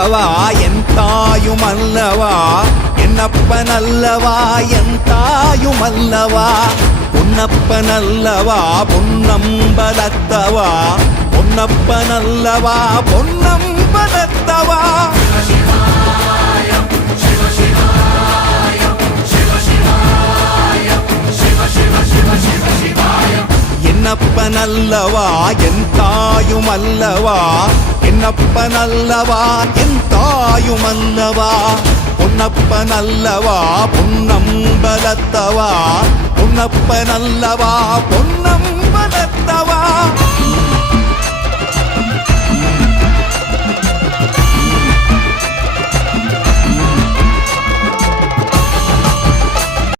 அல்லவா என் தாயும் அல்லவா என்னப்பன் அல்லவா என் தாயும் அல்லவா பொன்னப்பன் அல்லவா பொன்னம்பலத்தவா பொன்னப்பன் அல்லவா பொன்னம்பலத்தவா என்னப்பன் அல்லவா என் தாயும் அல்லவா என்னப்பன் அல்லவா என் தாயும் அல்லவா பொன்னப்பன் அல்லவா பொன்னம்பலத்தவா பொன்னப்பன் அல்லவா பொன்னம்பலத்தவா